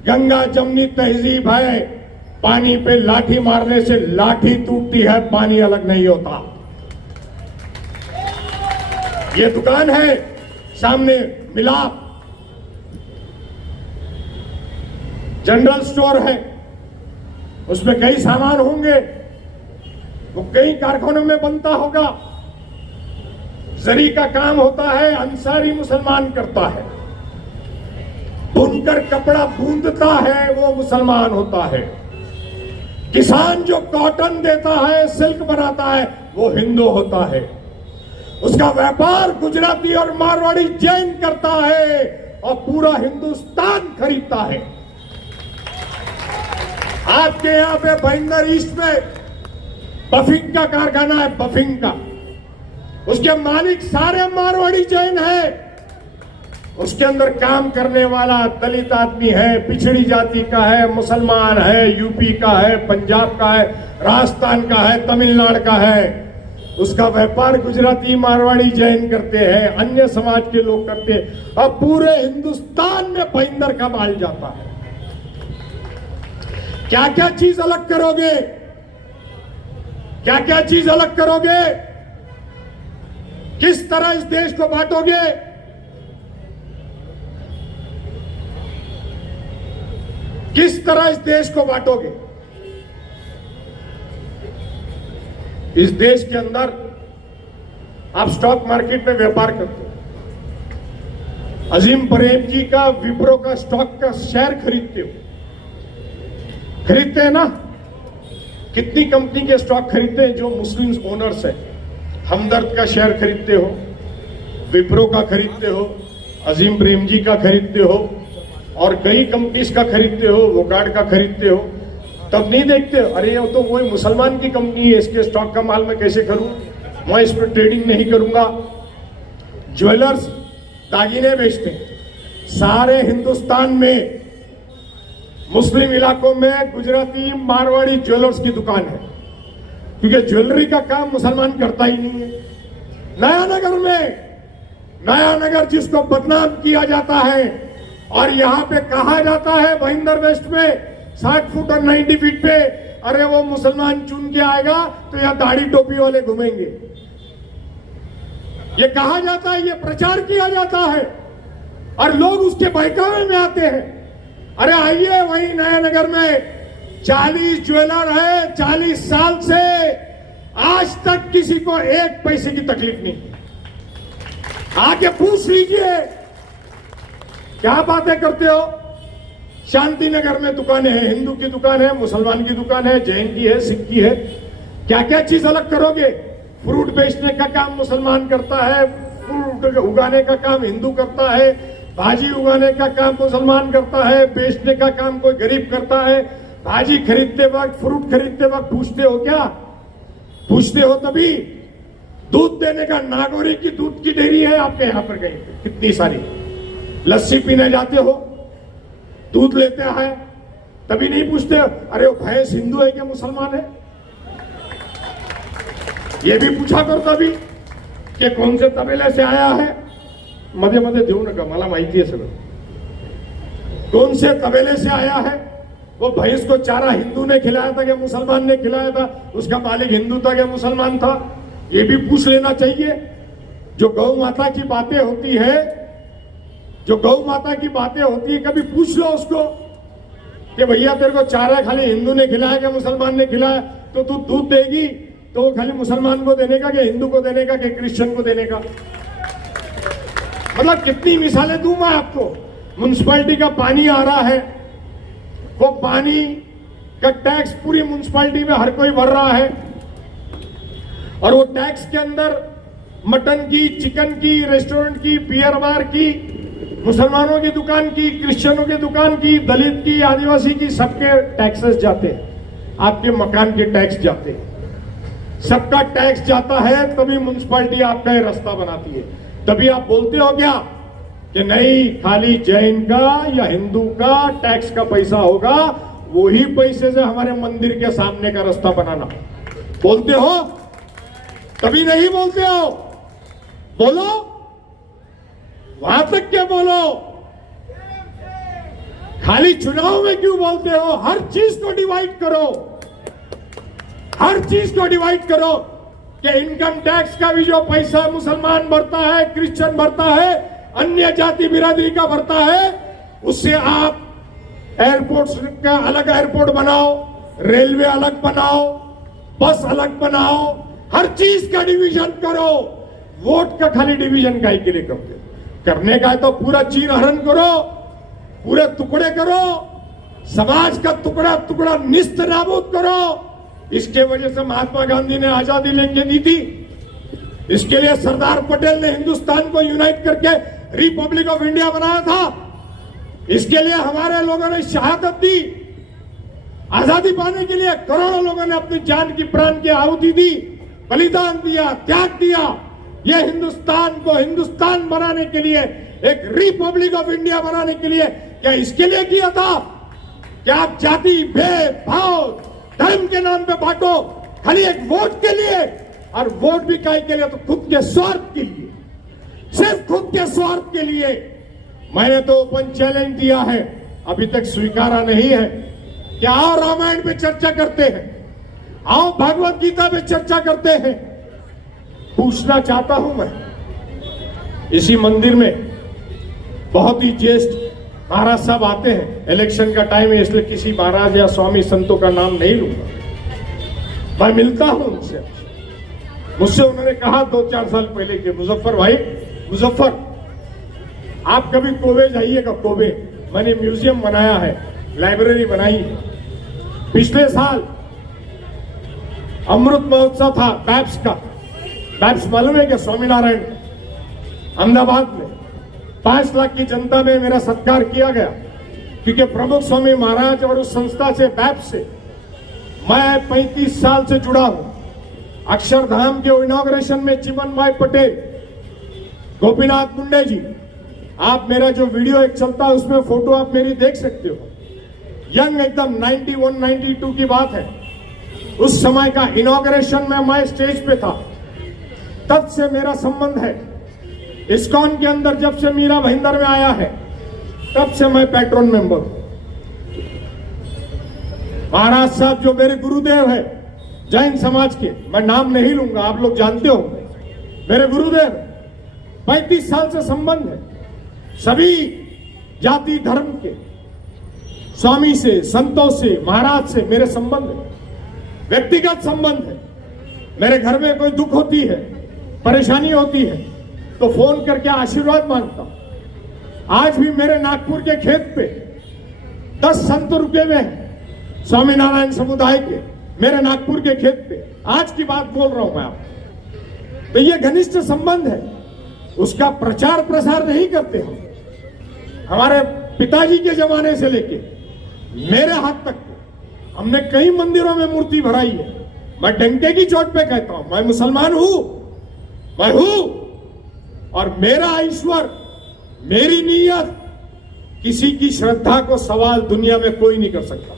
गंगा जमनी तहजीब है। पानी पे लाठी मारने से लाठी टूटती है, पानी अलग नहीं होता। ये दुकान है सामने, मिलाप जनरल स्टोर है, उसमें कई सामान होंगे, वो कई कारखानों में बनता होगा। जरी का काम होता है, अंसारी मुसलमान करता है। बुनकर कपड़ा बूंदता है, वो मुसलमान होता है। किसान जो कॉटन देता है, सिल्क बनाता है, वो हिंदू होता है। उसका व्यापार गुजराती और मारवाड़ी जैन करता है और पूरा हिंदुस्तान खरीदता है। आपके यहाँ पे भाईंदर ईस्ट में बफिंग का कारखाना है, बफिंग का। उसके मालिक सारे मारवाड़ी जैन है। उसके अंदर काम करने वाला दलित आदमी है, पिछड़ी जाति का है, मुसलमान है, यूपी का है, पंजाब का है, राजस्थान का है, तमिलनाडु का है। उसका व्यापार गुजराती मारवाड़ी जैन करते हैं, अन्य समाज के लोग करते हैं। अब पूरे हिंदुस्तान में भाईंदर का माल जाता है। क्या क्या चीज अलग करोगे, क्या क्या चीज अलग करोगे, किस तरह इस देश को बांटोगे? किस तरह इस देश को बांटोगे? इस देश के अंदर आप स्टॉक मार्केट में व्यापार करते हो, अजीम प्रेम जी का विप्रो का स्टॉक का शेयर खरीदते हो, खरीदते हैं ना? कितनी कंपनी के स्टॉक खरीदते हैं जो मुस्लिम ओनर्स है? हमदर्द का शेयर खरीदते हो, विप्रो का खरीदते हो, अजीम प्रेम जी का खरीदते हो, और कई कंपनीज का खरीदते हो, वोकार्ड का खरीदते हो। तब नहीं देखते अरे ये तो वही मुसलमान की कंपनी है, इसके स्टॉक का माल मैं कैसे करूं, मैं इस पर ट्रेडिंग नहीं करूंगा। ज्वेलर्स दागिने बेचते हैं सारे हिंदुस्तान में, मुस्लिम इलाकों में गुजराती मारवाड़ी ज्वेलर्स की दुकान है, क्योंकि ज्वेलरी का काम मुसलमान करता ही नहीं है। नया नगर में, नया नगर जिसको बदनाम किया जाता है और यहां पे कहा जाता है भाईंदर वेस्ट में 60 फुट और 90 फीट पे, अरे वो मुसलमान चुन के आएगा तो यहां दाढ़ी टोपी वाले घूमेंगे। ये कहा जाता है, ये प्रचार किया जाता है और लोग उसके बहकावे में आते हैं। अरे आइए, वही नया नगर में 40 ज्वेलर है, 40 साल से आज तक किसी को एक पैसे की तकलीफ नहीं। आके पूछ लीजिए, क्या बातें करते हो? शांति नगर में दुकानें हैं, हिंदू की दुकान है, मुसलमान की दुकान है, जैन की है, सिख की है। क्या क्या चीज अलग करोगे? फ्रूट बेचने का काम मुसलमान करता है, फ्रूट उगाने का काम हिंदू करता है, भाजी उगाने का काम मुसलमान करता है, बेचने का काम कोई गरीब करता है। भाजी खरीदते वक्त, फ्रूट खरीदते वक्त पूछते हो क्या? पूछते हो तभी। दूध देने का, नागौरी की दूध की डेयरी है आपके यहां पर कहीं पे, कितनी सारी। लस्सी पीने जाते हो, दूध लेते हैं, तभी नहीं पूछते अरे वो भैंस हिंदू है क्या मुसलमान है? ये भी पूछा करो तभी कि कौन से तबेले से आया है। मध्ये मध्ये देऊ नका, मला माहिती है सगळं। कौन से तबेले से आया है? वो भैंस को चारा हिंदू ने खिलाया था क्या मुसलमान ने खिलाया था? उसका मालिक हिंदू था क्या मुसलमान था? ये भी पूछ लेना चाहिए। जो गौ माता की बातें होती है, जो गौ माता की बातें होती है, कभी पूछ लो उसको कि भैया तेरे को चारा खाली हिंदू ने खिलाया क्या मुसलमान ने खिलाया? तो तू दूध देगी तो वो खाली मुसलमान को देने का, कि हिंदू को देने का, कि क्रिश्चियन को देने का? मतलब कितनी मिसालें दूं मैं आपको। म्युनिसिपैलिटी का पानी आ रहा है, वो पानी का टैक्स पूरी म्युनिसिपैलिटी में हर कोई भर रहा है, और वो टैक्स के अंदर मटन की, चिकन की, रेस्टोरेंट की, बियर बार की, मुसलमानों की दुकान की, क्रिश्चियनों की दुकान की, दलित की, आदिवासी की, सबके टैक्सेस जाते हैं। आपके मकान के टैक्स जाते हैं, सबका टैक्स जाता है, तभी म्युनिसिपैलिटी आपका ये रास्ता बनाती है। तभी आप बोलते हो क्या कि नहीं खाली जैन का या हिंदू का टैक्स का पैसा होगा, वही पैसे से हमारे मंदिर के सामने का रास्ता बनाना। बोलते हो तभी नहीं बोलते हो, बोलो, वहां तक क्या बोलो। खाली चुनाव में क्यों बोलते हो? हर चीज को डिवाइड करो, हर चीज को डिवाइड करो कि इनकम टैक्स का भी जो पैसा मुसलमान भरता है, क्रिश्चियन भरता है, अन्य जाति बिरादरी का भरता है, उससे आप एयरपोर्ट का अलग एयरपोर्ट बनाओ, रेलवे अलग बनाओ, बस अलग बनाओ, हर चीज का डिवीजन करो। वोट का खाली डिवीजन का ही के लिए करने का है तो पूरा चीर हरण करो, पूरे टुकड़े करो, समाज का टुकड़ा टुकड़ा निस्त नाबूद करो। इसके वजह से महात्मा गांधी ने आजादी लेके दी थी, इसके लिए सरदार पटेल ने हिंदुस्तान को यूनाइट करके रिपब्लिक ऑफ इंडिया बनाया था, इसके लिए हमारे लोगों ने शहादत दी। आजादी पाने के लिए करोड़ों लोगों ने अपनी जान की प्राण की आहुति दी, बलिदान दिया, त्याग दिया। ये हिंदुस्तान को हिंदुस्तान बनाने के लिए, एक रिपब्लिक ऑफ इंडिया बनाने के लिए क्या इसके लिए किया था? क्या आप जाति भेदभाव धर्म के नाम पे बांटो खाली एक वोट के लिए? और वोट भी काहे के लिए? तो खुद के स्वार्थ के लिए, सिर्फ खुद के स्वार्थ के लिए। मैंने तो ओपन चैलेंज दिया है, अभी तक स्वीकारा नहीं है। क्या आओ रामायण पे चर्चा करते हैं, आओ भगवत गीता पे चर्चा करते हैं। पूछना चाहता हूं मैं, इसी मंदिर में बहुत ही ज्येष्ठ महाराज साहब आते हैं, इलेक्शन का टाइम है इसलिए किसी महाराज या स्वामी संतों का नाम नहीं लूंगा। मैं मिलता हूं उनसे, मुझसे उन्होंने कहा 2-4 साल पहले कि मुजफ्फर भाई, मुजफ्फर आप कभी कोबे जाइएगा। कोबे मैंने म्यूजियम बनाया है, लाइब्रेरी बनाई है। पिछले साल अमृत महोत्सव था बैप्स का। बैप्स मालूम है क्या? स्वामीनारायण अहमदाबाद में 5 लाख की जनता में मेरा सत्कार किया गया, क्योंकि प्रमुख स्वामी महाराज और उस संस्था से, बैप्स से मैं 35 साल से जुड़ा हूं। अक्षरधाम के इनॉग्रेशन में चिमन भाई पटेल, गोपीनाथ मुंडे जी, आप मेरा जो वीडियो एक चलता है उसमें फोटो आप मेरी देख सकते हो। यंग एकदम 91-92 की बात है। उस समय का इनॉग्रेशन में मैं स्टेज पे था, तब से मेरा संबंध है। इस्कॉन के अंदर जब से मीरा भाईंदर में आया है, तब से मैं पैट्रन मेंबर हूं। महाराज साहब जो मेरे गुरुदेव है जैन समाज के, मैं नाम नहीं लूंगा, आप लोग जानते हो मेरे गुरुदेव, 35 साल से संबंध है। सभी जाति धर्म के स्वामी से, संतों से, महाराज से मेरे संबंध है, व्यक्तिगत संबंध है। मेरे घर में कोई दुख होती है, परेशानी होती है, तो फोन करके आशीर्वाद मांगता हूं। आज भी मेरे नागपुर के खेत पे 10 संत रुके हुए हैं स्वामीनारायण समुदाय के, मेरे नागपुर के खेत पे। आज की बात बोल रहा हूं मैं आपको। तो ये घनिष्ठ संबंध है, उसका प्रचार प्रसार नहीं करते हम। हमारे पिताजी के जमाने से लेके मेरे हाथ तक हमने कई मंदिरों में मूर्ति भराई है। मैं डंके की चोट पे कहता हूं, मैं मुसलमान हूं, मैं हूं, और मेरा ईश्वर, मेरी नीयत, किसी की श्रद्धा को सवाल दुनिया में कोई नहीं कर सकता,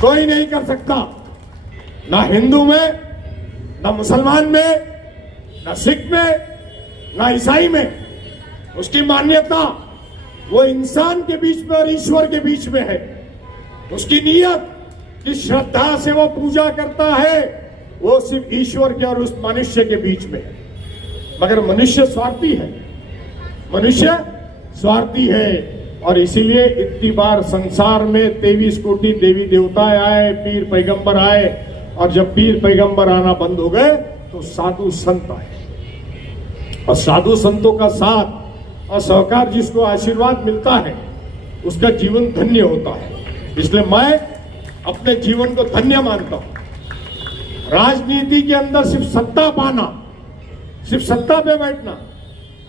कोई नहीं कर सकता। ना हिंदू में, ना मुसलमान में, ना सिख में, ना ईसाई में। उसकी मान्यता वो इंसान के बीच में और ईश्वर के बीच में है। उसकी नीयत, जिस श्रद्धा से वो पूजा करता है, वो सिर्फ ईश्वर के और उस मनुष्य के बीच में है। मगर मनुष्य स्वार्थी है, मनुष्य स्वार्थी है, और इसीलिए इतनी बार संसार में 23 कोटि देवी देवता आए, पीर पैगंबर आए, और जब पीर पैगंबर आना बंद हो गए तो साधु संत आए। और साधु संतों का साथ और सहकार, जिसको आशीर्वाद मिलता है, उसका जीवन धन्य होता है। इसलिए मैं अपने जीवन को धन्य मानता हूं। राजनीति के अंदर सिर्फ सत्ता पाना, सिर्फ सत्ता पे बैठना,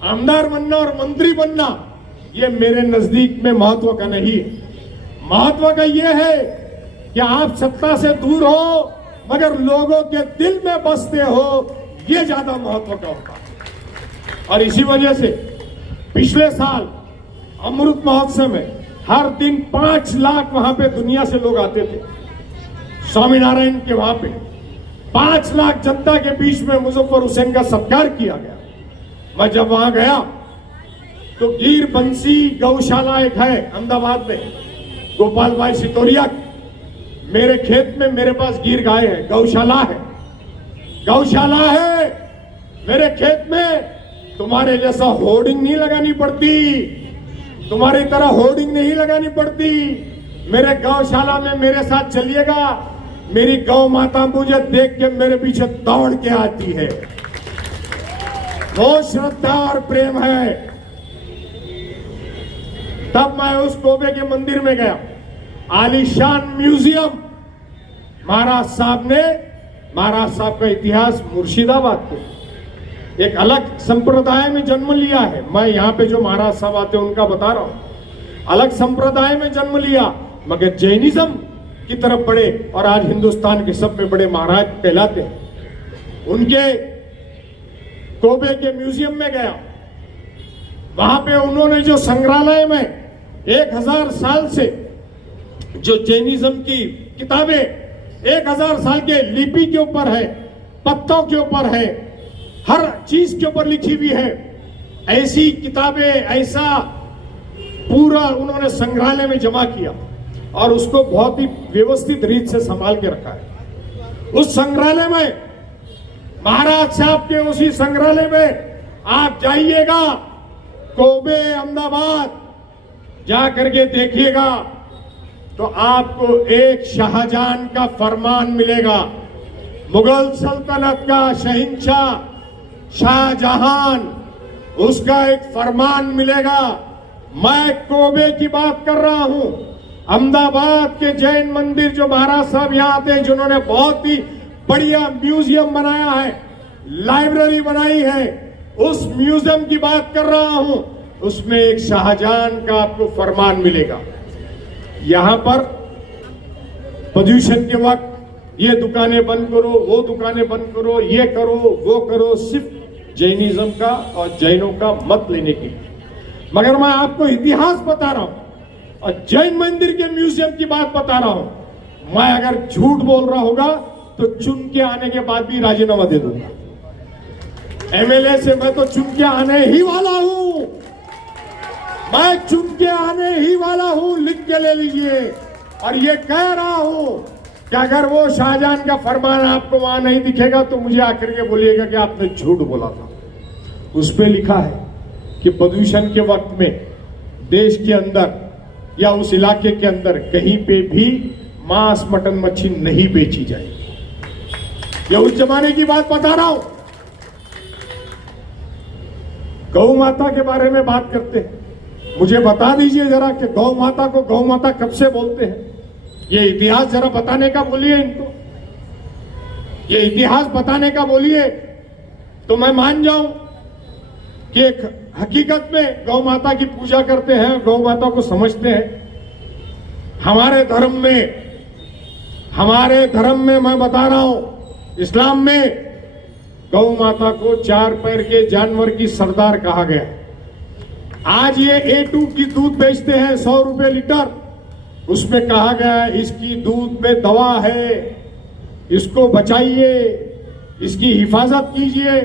आमदार बनना और मंत्री बनना, ये मेरे नजदीक में महत्व का नहीं है। महत्व का ये है कि आप सत्ता से दूर हो मगर लोगों के दिल में बसते हो, ये ज्यादा महत्व का होता है। और इसी वजह से पिछले साल अमृत महोत्सव में हर दिन 5 लाख वहां पे दुनिया से लोग आते थे। स्वामीनारायण के वहां पे 5 लाख जनता के बीच में मुजफ्फर हुसैन का सत्कार किया गया। मैं जब वहां गया तो गिर बंसी गौशाला एक है अहमदाबाद में, गोपाल भाई सितोरिया, मेरे खेत में मेरे पास गिर गाय है, गौशाला है, गौशाला है मेरे खेत में। तुम्हारे जैसा होर्डिंग नहीं लगानी पड़ती, तुम्हारी तरह होर्डिंग नहीं लगानी पड़ती। मेरे गौशाला में मेरे साथ चलिएगा, मेरी गौ माता मुझे देख के मेरे पीछे दौड़ के आती है। वो श्रद्धा और प्रेम है। तब मैं उस कोबे के मंदिर में गया, आलीशान म्यूजियम। महाराज साहब का इतिहास मुर्शिदाबाद के एक अलग संप्रदाय में जन्म लिया है। मैं यहाँ पे जो महाराज साहब आते हैं उनका बता रहा हूं। अलग संप्रदाय में जन्म लिया, मगर जैनिज्म की तरफ बढ़े और आज हिंदुस्तान के सब में बड़े महाराज कहलाते हैं। उनके कोबे के म्यूजियम में गया, वहां पे उन्होंने जो संग्रहालय में 1000 साल से जो जैनिज्म की किताबें 1000 साल के लिपि के ऊपर है, पत्तों के ऊपर है, हर चीज के ऊपर लिखी हुई है, ऐसी किताबें, ऐसा पूरा उन्होंने संग्रहालय में जमा किया और उसको बहुत ही व्यवस्थित रीत से संभाल के रखा है। उस संग्रहालय में, महाराज साहब के उसी संग्रहालय में आप जाइएगा, कोबे अहमदाबाद जा करके देखिएगा तो आपको एक शाहजहां का फरमान मिलेगा। मुगल सल्तनत का शहंशाह शाहजहां, उसका एक फरमान मिलेगा। मैं कोबे की बात कर रहा हूं। अहमदाबाद के जैन मंदिर जो महाराज साहब यहां आते हैं, जिन्होंने बहुत ही बढ़िया म्यूजियम बनाया है, लाइब्रेरी बनाई है, उस म्यूजियम की बात कर रहा हूं। उसमें एक शाहजहां का आपको फरमान मिलेगा। यहां पर प्रदूषण के वक्त ये दुकानें बंद करो, वो दुकानें बंद करो, ये करो, वो करो, सिर्फ जैनिज्म का और जैनों का मत लेने के लिए। मगर मैं आपको इतिहास बता रहा हूं और जैन मंदिर के म्यूजियम की बात बता रहा हूं। मैं अगर झूठ बोल रहा होगा तो चुन के आने के बाद भी राजीनामा दे दूंगा। एमएलए से मैं तो चुन के आने ही वाला हूं, मैं चुन के आने ही वाला हूं, लिख के ले लीजिए। और ये कह रहा हूं कि अगर वो शाहजहां का फरमान आपको वहां नहीं दिखेगा तो मुझे आकर के बोलिएगा कि आपने झूठ बोला था। उस पे लिखा है कि प्रदूषण के वक्त में देश के अंदर या उस इलाके के अंदर कहीं पे भी मांस, मटन, मच्छी नहीं बेची जाएगी। ये उस जमाने की बात बता रहा हूं। गौ माता के बारे में बात करते हैं, मुझे बता दीजिए जरा कि गौ माता को गौ माता कब से बोलते हैं? ये इतिहास जरा बताने का बोलिए इनको, ये इतिहास बताने का बोलिए तो मैं मान जाऊं कि एक हकीकत में गौ माता की पूजा करते हैं, गौ माता को समझते हैं। हमारे धर्म में मैं बता रहा हूं, इस्लाम में गौ माता को 4 पैर के जानवर की सरदार कहा गया। आज ये A2 की दूध बेचते हैं 100 रुपए लीटर, उसमें कहा गया है इसकी दूध में दवा है, इसको बचाइए, इसकी हिफाजत कीजिए।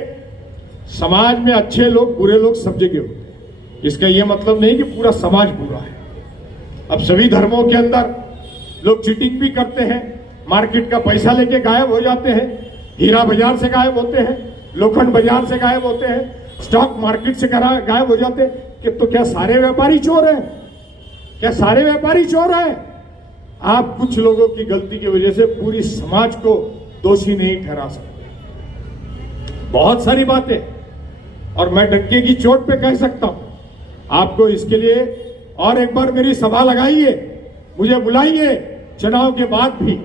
समाज में अच्छे लोग, बुरे लोग सब जगह होते हैं। इसका यह मतलब नहीं कि पूरा समाज बुरा है। अब सभी धर्मों के अंदर लोग चीटिंग भी करते हैं, मार्केट का पैसा लेके गायब हो जाते हैं, हीरा बाजार से गायब होते हैं, लोखंड बाजार से गायब होते हैं, स्टॉक मार्केट से गायब हो जाते हैं। कि तो क्या सारे व्यापारी चोर हैं? क्या सारे व्यापारी चोर हैं? आप कुछ लोगों की गलती की वजह से पूरी समाज को दोषी नहीं ठहरा सकते। बहुत सारी बातें और मैं डंके की चोट पे कह सकता हूं आपको। इसके लिए और एक बार मेरी सभा लगाइए, मुझे बुलाइए, चुनाव के बाद भी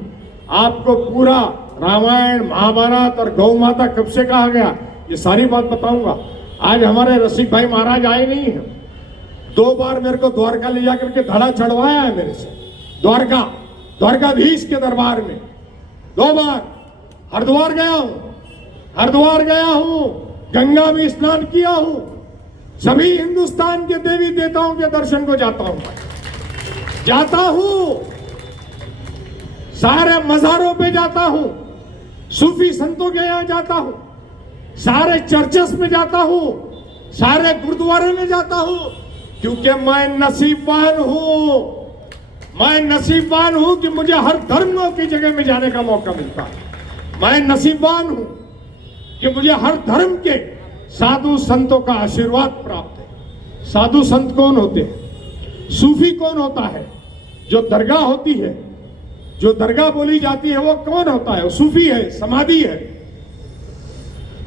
आपको पूरा रामायण, महाभारत और गौ माता कब से कहा गया ये सारी बात बताऊंगा। आज हमारे रसिक भाई महाराज आए नहीं है, 2 बार मेरे को द्वारका ले जाकर के धड़ा चढ़वाया है मेरे से, द्वारकाधीश के दरबार में 2 बार। हरिद्वार गया हूं, गंगा में स्नान किया हूं, सभी हिंदुस्तान के देवी देवताओं के दर्शन को जाता हूं, सारे मजारों पे जाता हूं, सूफी संतों के यहां जाता हूं, सारे चर्चेस में जाता हूं, सारे गुरुद्वारे में जाता हूं, क्योंकि मैं नसीबवान हूं कि मुझे हर धर्म की जगह में जाने का मौका मिलता है। मैं नसीबवान हूं कि मुझे हर धर्म के साधु संतों का आशीर्वाद प्राप्त है। साधु संत कौन होते हैं? सूफी कौन होता है? जो दरगाह होती है, जो दरगाह बोली जाती है, वो कौन होता है? वो सूफी है, समाधि है।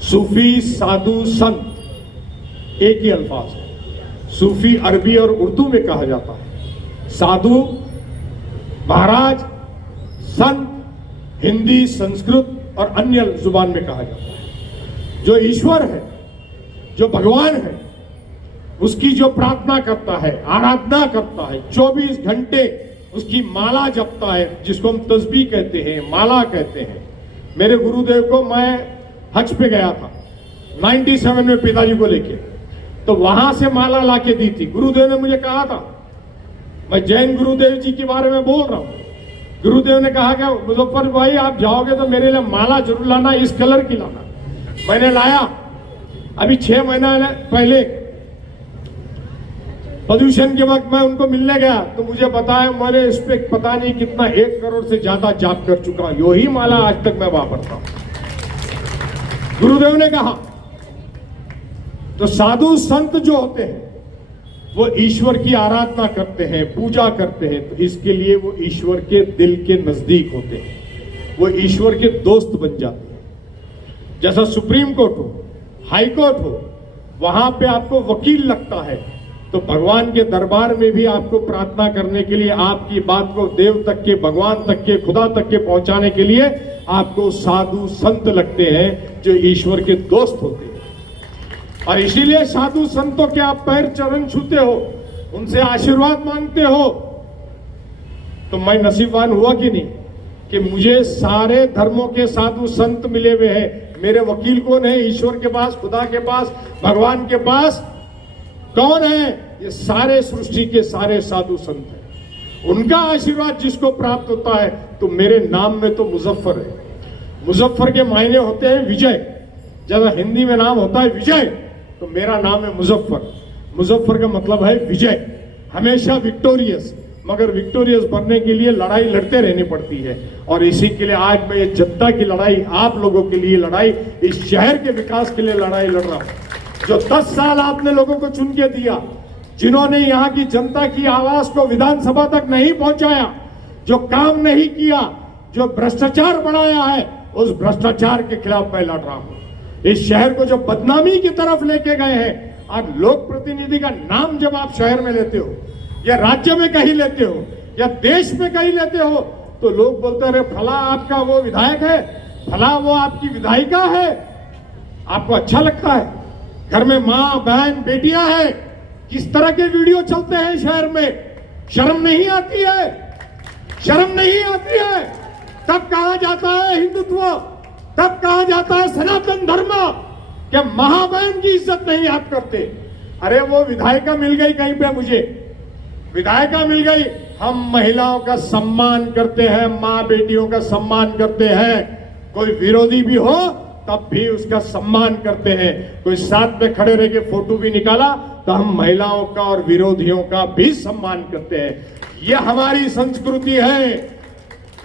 सूफी, साधु, संत एक ही अल्फाज है। सूफी अरबी और उर्दू में कहा जाता है, साधु महाराज, संत हिंदी, संस्कृत और अन्य जुबान में कहा जाता है। जो ईश्वर है, जो भगवान है, उसकी जो प्रार्थना करता है, आराधना करता है, 24 घंटे उसकी माला जपता है, जिसको हम तस्बीह कहते हैं, माला कहते हैं। मेरे गुरुदेव को मैं हज पे गया था 97 में पिताजी को लेके, तो वहां से माला लाके दी थी। गुरुदेव ने मुझे कहा था, मैं जैन गुरुदेव जी के बारे में बोल रहा हूं, गुरुदेव ने कहा कि मुजफ्फर भाई आप जाओगे तो मेरे लिए माला जरूर लाना, इस कलर की लाना। मैंने लाया। अभी 6 महीना पहले प्रदूषण के वक्त मैं उनको मिलने गया तो मुझे बताया, मैंने इस पे पता नहीं कितना 1 करोड़ से ज्यादा जाप कर चुका हूं, यही माला आज तक मैं वापरता हूं। गुरुदेव ने कहा तो साधु संत जो होते हैं वो ईश्वर की आराधना करते हैं, पूजा करते हैं, तो इसके लिए वो ईश्वर के दिल के नजदीक होते हैं, वो ईश्वर के दोस्त बन जाते हैं। जैसा सुप्रीम कोर्ट हो, हाई कोर्ट हो, वहां पे आपको वकील लगता है, तो भगवान के दरबार में भी आपको प्रार्थना करने के लिए, आपकी बात को देव तक के, भगवान तक के, खुदा तक के पहुंचाने के लिए आपको साधु संत लगते हैं जो ईश्वर के दोस्त होते हैं। और इसीलिए साधु संतों के आप पैर चरण छूते हो, उनसे आशीर्वाद मांगते हो। तो मैं नसीबवान हुआ कि नहीं कि मुझे सारे धर्मों के साधु संत मिले हुए हैं। मेरे वकील कौन है? ईश्वर के पास, खुदा के पास, भगवान के पास कौन है? ये सारे सृष्टि के सारे साधु संत हैं। उनका आशीर्वाद जिसको प्राप्त होता है, तो मेरे नाम में तो मुजफ्फर है। मुजफ्फर के मायने होते हैं विजय। जब हिंदी में नाम होता है विजय, तो मेरा नाम है मुजफ्फर। मुजफ्फर का मतलब है विजय, हमेशा विक्टोरियस। मगर विक्टोरियस बनने के लिए लड़ाई लड़ते रहनी पड़ती है, और इसी के लिए आज मैं ये जनता की लड़ाई, आप लोगों के लिए लड़ाई, इस शहर के विकास के लिए लड़ाई लड़ रहा हूं। जो 10 साल आपने लोगों को चुन के दिया, जिन्होंने यहाँ की जनता की आवाज को विधानसभा तक नहीं पहुंचाया, जो काम नहीं किया, जो भ्रष्टाचार बढ़ाया है, उस भ्रष्टाचार के खिलाफ मैं लड़ रहा हूं। इस शहर को जो बदनामी की तरफ लेके गए हैं, आज लोक प्रतिनिधि का नाम जब आप शहर में लेते हो, या राज्य में कहीं लेते हो, या देश में कहीं लेते हो, तो लोग बोलते रहे फला आपका वो विधायक है, फला वो आपकी विधायिका है। आपको अच्छा लगता है? घर में माँ बहन बेटियां हैं, किस तरह के वीडियो चलते हैं शहर में? शर्म नहीं आती है? शर्म नहीं आती है? तब कहा जाता है हिंदुत्व, तब कहा जाता है सनातन धर्म, क्या मां बहन की इज्जत नहीं आप करते? अरे वो विधायिका मिल गई कहीं पे, मुझे विधायिका मिल गई। हम महिलाओं का सम्मान करते हैं, मां बेटियों का सम्मान करते हैं। कोई विरोधी भी हो तब भी उसका सम्मान करते हैं। कोई साथ में खड़े रह के फोटो भी निकाला तो हम महिलाओं का और विरोधियों का भी सम्मान करते हैं। ये हमारी संस्कृति है,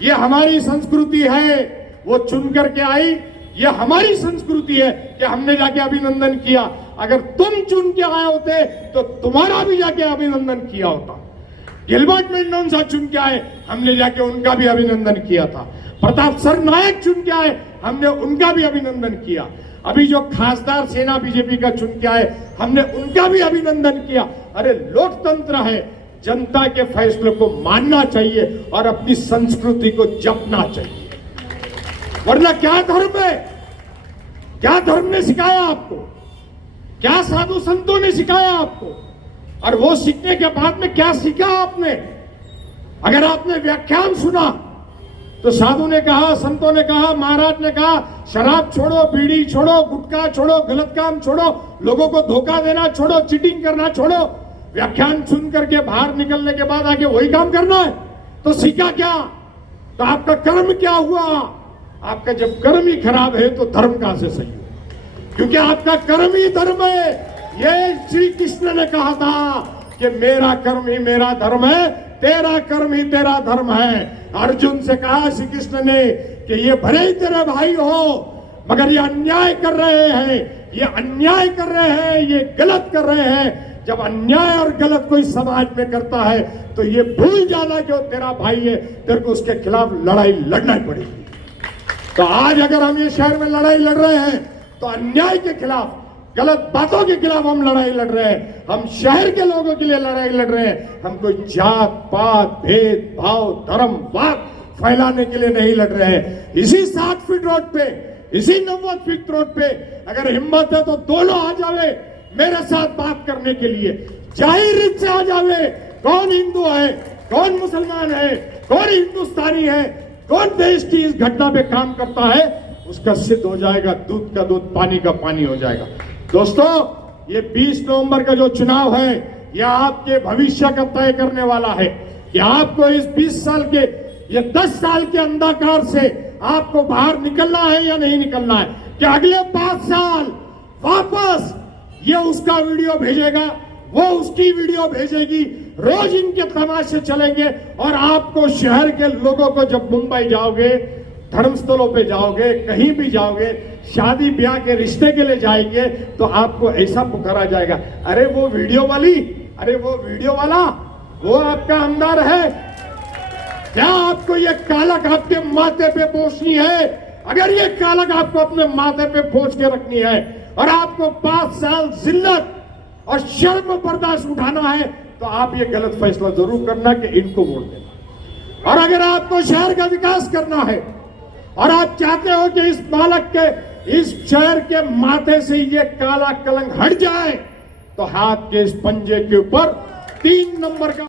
ये हमारी संस्कृति है। वो चुन करके आई, ये हमारी संस्कृति है कि हमने जाके अभिनंदन किया। अगर तुम चुन के आए होते तो तुम्हारा भी जाके अभिनंदन किया होता। गिलबर्ट मेंडोजा चुन के आए, हमने जाके उनका भी अभिनंदन किया था। प्रताप सरनायक चुन के आए, हमने उनका भी अभिनंदन किया। अभी जो खासदार सेना बीजेपी का चुन के आए, हमने उनका भी अभिनंदन किया। अरे लोकतंत्र है, जनता के फैसले को मानना चाहिए और अपनी संस्कृति को जपना चाहिए। वरना क्या धर्म है? क्या धर्म ने सिखाया आपको? क्या साधु संतों ने सिखाया आपको? और वो सीखने के बाद में क्या सीखा आपने? अगर आपने व्याख्यान सुना तो साधु ने कहा, संतों ने कहा, महाराज ने कहा, शराब छोड़ो, बीड़ी छोड़ो, गुटखा छोड़ो, गलत काम छोड़ो, लोगों को धोखा देना छोड़ो, चीटिंग करना छोड़ो। व्याख्यान सुन करके बाहर निकलने के बाद आके वही काम करना है, तो सीखा क्या? तो आपका कर्म क्या हुआ? आपका जब कर्म ही खराब है तो धर्म कहां से सही हो? क्योंकि आपका कर्म ही धर्म है। ये श्री कृष्ण ने कहा था कि मेरा कर्म ही मेरा धर्म है, तेरा कर्म ही तेरा धर्म है। अर्जुन से कहा श्री कृष्ण ने कि ये भले ही तेरे भाई हो, मगर ये अन्याय कर रहे हैं, ये अन्याय कर रहे हैं, ये गलत कर रहे हैं। जब अन्याय और गलत कोई समाज में करता है तो ये भूल जाना कि वो तेरा भाई है, तेरे को उसके खिलाफ लड़ाई लड़ना पड़ेगी। तो आज अगर हम ये शहर में लड़ाई लड़ रहे हैं तो अन्याय के खिलाफ, गलत बातों के खिलाफ हम लड़ाई लड़ रहे हैं। हम शहर के लोगों के लिए लड़ाई लड़ रहे हैं। हम कोई जात पात, भेद भाव, धर्म वाद फैलाने के लिए नहीं लड़ रहे हैं। इसी 7 फीट रोड पे, इसी 90 फीट रोड पे अगर हिम्मत है तो दोनों आ जावे मेरे साथ बात करने के लिए। जाहिर रीत से आ जावे। कौन हिंदू है, कौन मुसलमान है, कौन हिंदुस्तानी है, कौन देश की इस घटना पे काम करता है, उसका सिद्ध हो जाएगा, दूध का दूध पानी का पानी हो जाएगा। दोस्तों, ये 20 नवंबर का जो चुनाव है, यह आपके भविष्य का तय करने वाला है कि आपको इस 20 साल के, ये 10 साल के अंधकार से आपको बाहर निकलना है या नहीं निकलना है, कि अगले 5 साल वापस ये उसका वीडियो भेजेगा, वो उसकी वीडियो भेजेगी, रोज इनके तमाशे चलेंगे और आपको, शहर के लोगों को, जब मुंबई जाओगे, धर्मस्थलों पे जाओगे, कहीं भी जाओगे, शादी ब्याह के रिश्ते के लिए जाएंगे, तो आपको ऐसा पुकारा जाएगा, अरे वो वीडियो वाली, अरे वो वीडियो वाला, वो आपका आमदार है क्या? आपको ये कालक आपके माथे पे पोंछनी है? अगर ये कालक आपको अपने माथे पे पोंछ के रखनी है और आपको 5 साल जिल्लत और शर्म बर्दाश्त उठाना है, तो आप ये गलत फैसला जरूर करना कि इनको वोट देना। और अगर आपको शहर का विकास करना है और आप चाहते हो कि इस बालक के, इस शहर के माथे से ये काला कलंक हट जाए, तो हाथ के इस पंजे के ऊपर 3 नंबर का